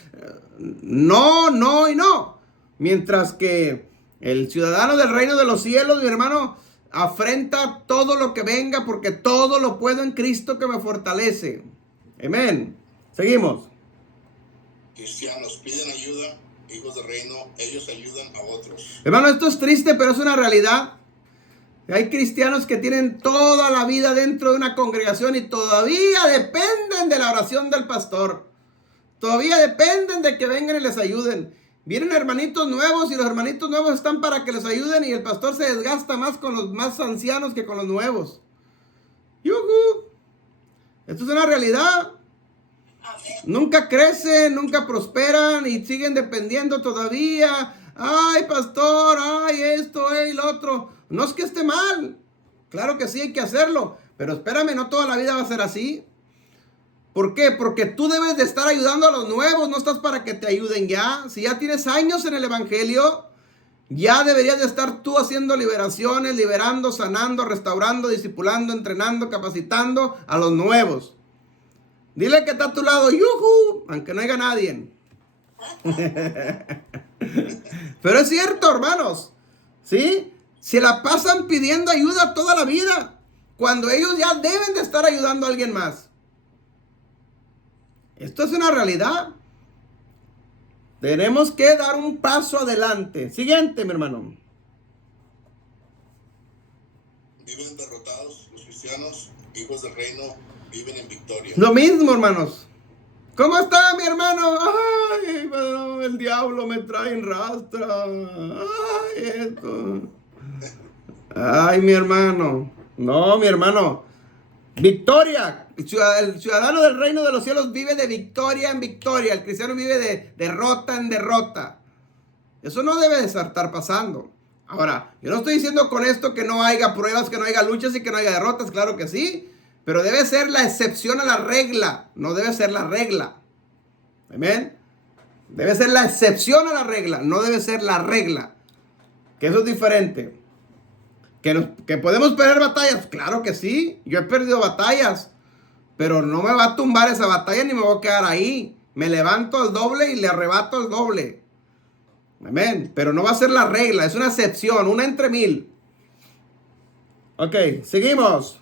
No, no y no. Mientras que el ciudadano del reino de los cielos, mi hermano, afrenta todo lo que venga porque todo lo puedo en Cristo que me fortalece. Amén. Seguimos. Cristianos piden ayuda, hijos del reino, ellos ayudan a otros. Hermano, esto es triste, pero es una realidad. Hay cristianos que tienen toda la vida dentro de una congregación y todavía dependen de la oración del pastor. Todavía dependen de que vengan y les ayuden. Vienen hermanitos nuevos y los hermanitos nuevos están para que les ayuden y el pastor se desgasta más con los más ancianos que con los nuevos. ¡Yujú! Esto es una realidad. Nunca crecen, nunca prosperan y siguen dependiendo todavía. Ay, pastor, ay, esto, ay, lo otro. No es que esté mal. Claro que sí, hay que hacerlo. Pero espérame, no toda la vida va a ser así. ¿Por qué? Porque tú debes de estar ayudando a los nuevos. No estás para que te ayuden ya. Si ya tienes años en el evangelio, ya deberías de estar tú haciendo liberaciones, liberando, sanando, restaurando, discipulando, entrenando, capacitando a los nuevos. Dile que está a tu lado, ¡yujú! Aunque no haya nadie. Pero es cierto, hermanos. ¿Sí? Se la pasan pidiendo ayuda toda la vida, cuando ellos ya deben de estar ayudando a alguien más. Esto es una realidad. Tenemos que dar un paso adelante. Siguiente, mi hermano. Viven derrotados, los cristianos, hijos del reino, viven en victoria. Lo mismo, hermanos. ¿Cómo está mi hermano? Ay, bueno, el diablo me trae en rastra. Ay, esto. Ay, mi hermano. No, mi hermano. Victoria. El ciudadano del reino de los cielos vive de victoria en victoria. El cristiano vive de derrota en derrota. Eso no debe de estar pasando. Ahora, yo no estoy diciendo con esto que no haya pruebas, que no haya luchas y que no haya derrotas. Claro que sí. Pero debe ser la excepción a la regla. No debe ser la regla. Amén. Debe ser la excepción a la regla. No debe ser la regla. Que eso es diferente. ¿Que podemos perder batallas? Claro que sí. Yo he perdido batallas. Pero no me va a tumbar esa batalla ni me voy a quedar ahí. Me levanto al doble y le arrebato al doble. Amén. Pero no va a ser la regla. Es una excepción. Una entre mil. Ok, seguimos.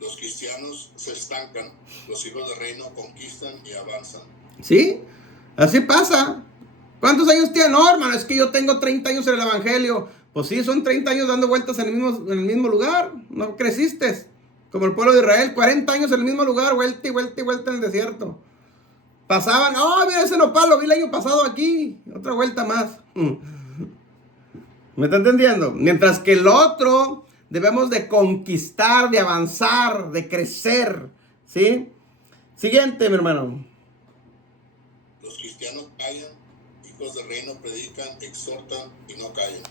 Los cristianos se estancan. Los hijos del reino conquistan y avanzan. ¿Sí? Así pasa. ¿Cuántos años tienes? No, hermano, es que yo tengo 30 años en el evangelio. Pues sí, son 30 años dando vueltas en el mismo lugar. No creciste. Como el pueblo de Israel, 40 años en el mismo lugar, vuelta y vuelta y vuelta en el desierto. Pasaban, oh, mira ese nopal, lo vi el año pasado aquí. Otra vuelta más. ¿Me está entendiendo? Mientras que el otro debemos de conquistar, de avanzar, de crecer. ¿Sí? Siguiente, mi hermano. Los cristianos callan y hijos del reino predican, exhortan y no callan.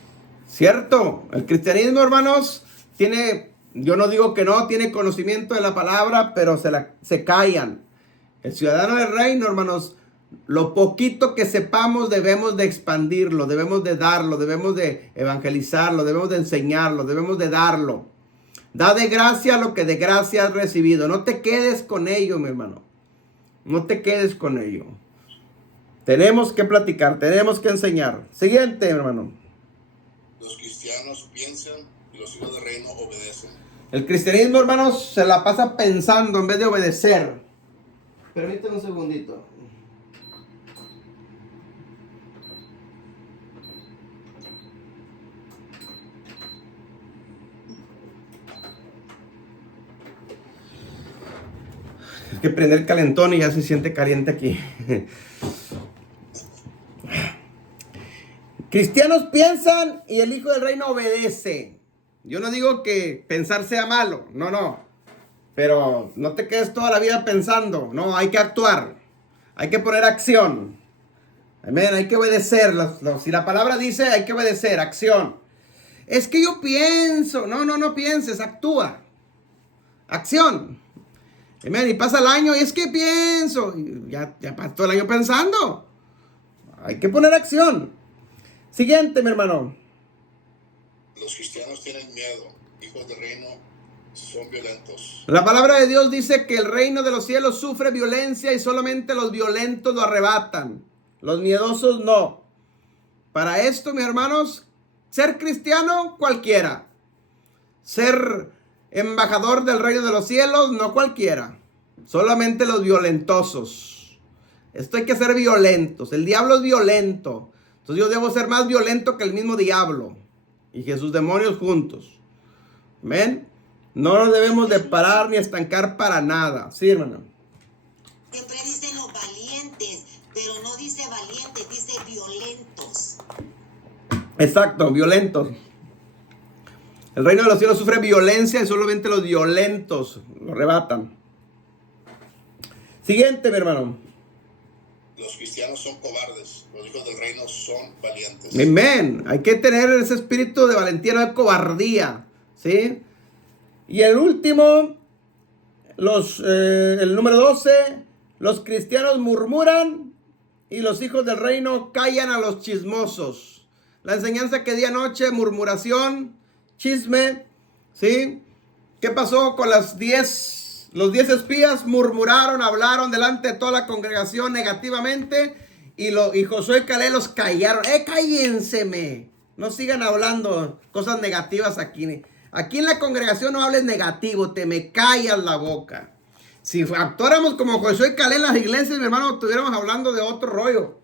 Cierto, el cristianismo, hermanos, tiene, yo no digo que no, tiene conocimiento de la palabra, pero se callan. El ciudadano del reino, hermanos, lo poquito que sepamos debemos de expandirlo, debemos de darlo, debemos de evangelizarlo, debemos de enseñarlo, debemos de darlo. Da de gracia lo que de gracia has recibido. No te quedes con ello, mi hermano. No te quedes con ello. Tenemos que platicar, tenemos que enseñar. Siguiente, hermano. Los cristianos piensan y los hijos del reino obedecen. El cristianismo, hermanos, se la pasa pensando en vez de obedecer. Permíteme un segundito. Hay que prender el calentón y ya se siente caliente aquí. Cristianos piensan y el Hijo del Reino obedece. Yo no digo que pensar sea malo, no. Pero no te quedes toda la vida pensando, no, hay que actuar. Hay que poner acción. Amén, hay que obedecer. Si la palabra dice, hay que obedecer, acción. Es que yo pienso, no pienses, actúa. Acción. Amén, y pasa el año y es que pienso. Y ya pasa todo el año pensando. Hay que poner acción. Siguiente, mi hermano. Los cristianos tienen miedo, hijos del reino son violentos. La palabra de Dios dice que el reino de los cielos sufre violencia y solamente los violentos lo arrebatan. Los miedosos no. Para esto, mis hermanos, ser cristiano cualquiera. Ser embajador del reino de los cielos no cualquiera. Solamente los violentosos. Esto hay que ser violentos. El diablo es violento. Entonces yo debo ser más violento que el mismo diablo y que sus demonios juntos. ¿Ven? No nos debemos de parar ni estancar para nada. Sí, hermano. Siempre dicen los valientes, pero no dice valientes, dice violentos. Exacto, violentos. El reino de los cielos sufre violencia y solamente los violentos lo arrebatan. Siguiente, mi hermano. Los cristianos son cobardes, los hijos del reino son valientes. Amén. Hay que tener ese espíritu de valentía, no de cobardía. ¿Sí? Y el último, el número 12, los cristianos murmuran y los hijos del reino callan a los chismosos. La enseñanza que di anoche, murmuración, chisme, ¿sí? ¿Qué pasó con los 10 espías? Murmuraron, hablaron delante de toda la congregación negativamente y Josué y Caleb los callaron. Cállense, no sigan hablando cosas negativas aquí. Aquí en la congregación no hables negativo, te me callas la boca. Si actuáramos como Josué y Caleb en las iglesias, mi hermano, estuviéramos hablando de otro rollo.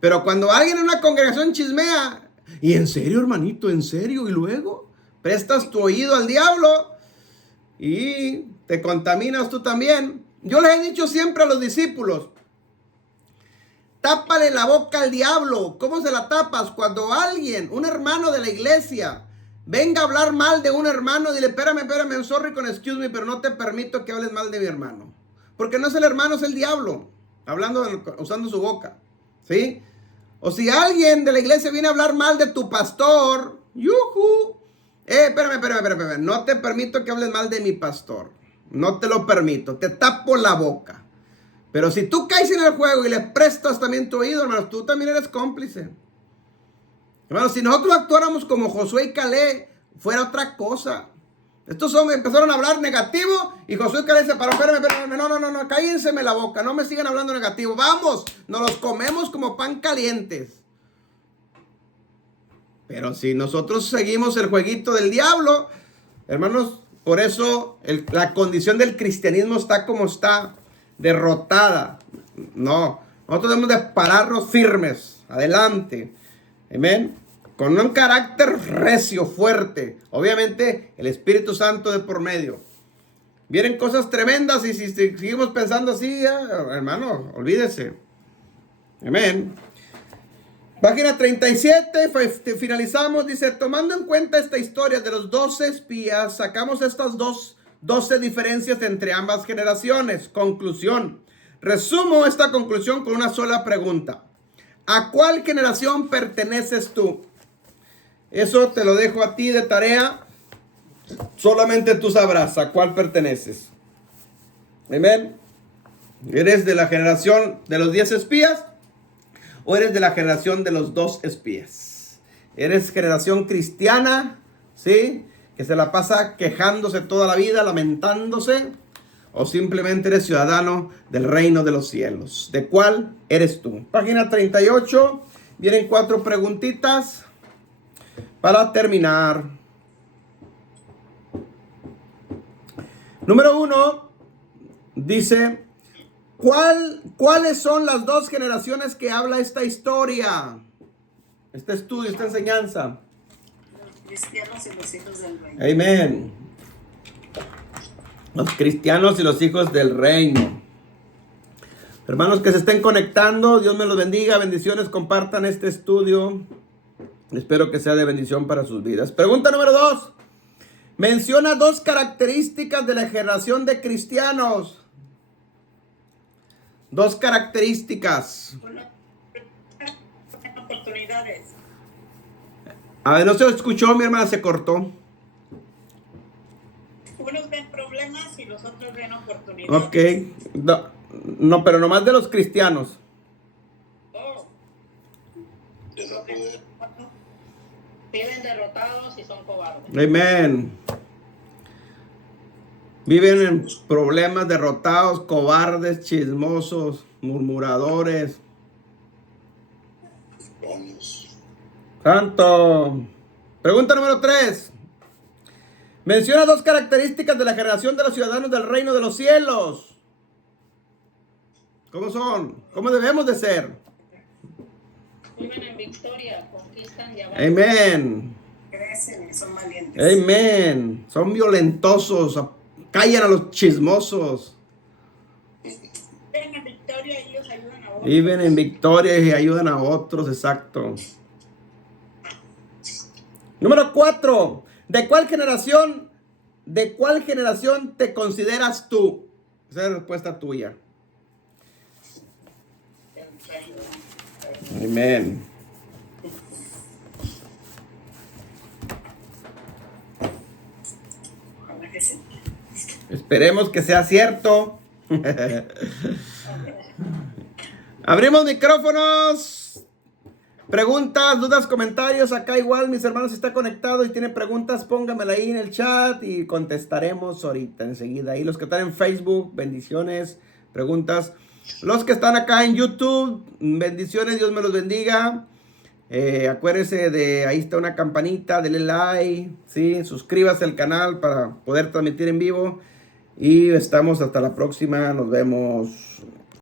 Pero cuando alguien en una congregación chismea, y en serio, hermanito, en serio, y luego prestas tu oído al diablo y te contaminas tú también. Yo les he dicho siempre a los discípulos, tápale la boca al diablo. ¿Cómo se la tapas? Cuando alguien, un hermano de la iglesia, venga a hablar mal de un hermano, dile, espérame, sorry con excuse me, pero no te permito que hables mal de mi hermano. Porque no es el hermano, es el diablo, usando su boca, ¿sí? O si alguien de la iglesia viene a hablar mal de tu pastor, espérame, no te permito que hables mal de mi pastor. No te lo permito, te tapo la boca. Pero si tú caes en el juego y le prestas también tu oído, hermano, tú también eres cómplice. Hermano, si nosotros actuáramos como Josué y Caleb, fuera otra cosa. Estos hombres empezaron a hablar negativo y Josué y Caleb se paró. Espérame, no, cállense la boca, no me sigan hablando negativo. Vamos, nos los comemos como pan calientes. Pero si nosotros seguimos el jueguito del diablo, hermanos, por eso la condición del cristianismo está como está, derrotada. No, nosotros debemos de pararnos firmes, adelante. Amén. Con un carácter recio, fuerte. Obviamente, el Espíritu Santo de por medio. Vienen cosas tremendas y si seguimos pensando así, hermano, olvídese. Amén. Página 37, finalizamos. Dice, tomando en cuenta esta historia de los 12 espías, sacamos estas 12 diferencias entre ambas generaciones. Conclusión. Resumo esta conclusión con una sola pregunta. ¿A cuál generación perteneces tú? Eso te lo dejo a ti de tarea. Solamente tú sabrás a cuál perteneces. Amén. ¿Eres de la generación de los 10 espías? ¿O eres de la generación de los 2 espías? ¿Eres generación cristiana? ¿Sí? Que se la pasa quejándose toda la vida, lamentándose. ¿O simplemente eres ciudadano del reino de los cielos? ¿De cuál eres tú? Página 38. Vienen 4 preguntitas para terminar. Número 1 dice: ¿cuáles son las 2 generaciones que habla esta historia? Este estudio, esta enseñanza. Los cristianos y los hijos del reino. Amén. Los cristianos y los hijos del reino. Hermanos que se estén conectando, Dios me los bendiga, bendiciones, compartan este estudio. Espero que sea de bendición para sus vidas. Pregunta número 2. Menciona 2 características de la generación de cristianos. 2 características. Oportunidades. A ver, no se escuchó, mi hermana se cortó. Unos ven problemas y los otros ven oportunidades. Ok. No, pero nomás de los cristianos. Oh, Les da poder. viven derrotados y son cobardes. Amén. Viven en problemas, derrotados, cobardes, chismosos, murmuradores. Vamos. Santo. Pregunta número 3. Menciona 2 características de la generación de los ciudadanos del reino de los cielos. ¿Cómo son? ¿Cómo debemos de ser? Viven en victoria, conquistan y avanzan. Amén. Crecen y son valientes. Amén. Son violentosos. Callan a los chismosos. Viven en victoria y ellos ayudan a otros. Viven en victoria y ayudan a otros. Exacto. Número 4. ¿De cuál generación te consideras tú? Esa es la respuesta tuya. Amén. Ojalá que sí. Esperemos que sea cierto. Abrimos micrófonos. Preguntas, dudas, comentarios. Acá igual mis hermanos está conectado y tiene preguntas, póngamela ahí en el chat y contestaremos ahorita enseguida. Y los que están en Facebook, bendiciones, preguntas. Los que están acá en YouTube, bendiciones, Dios me los bendiga. Acuérdese de, ahí está una campanita, denle like, ¿sí? Suscríbase al canal para poder transmitir en vivo. Y estamos hasta la próxima, nos vemos.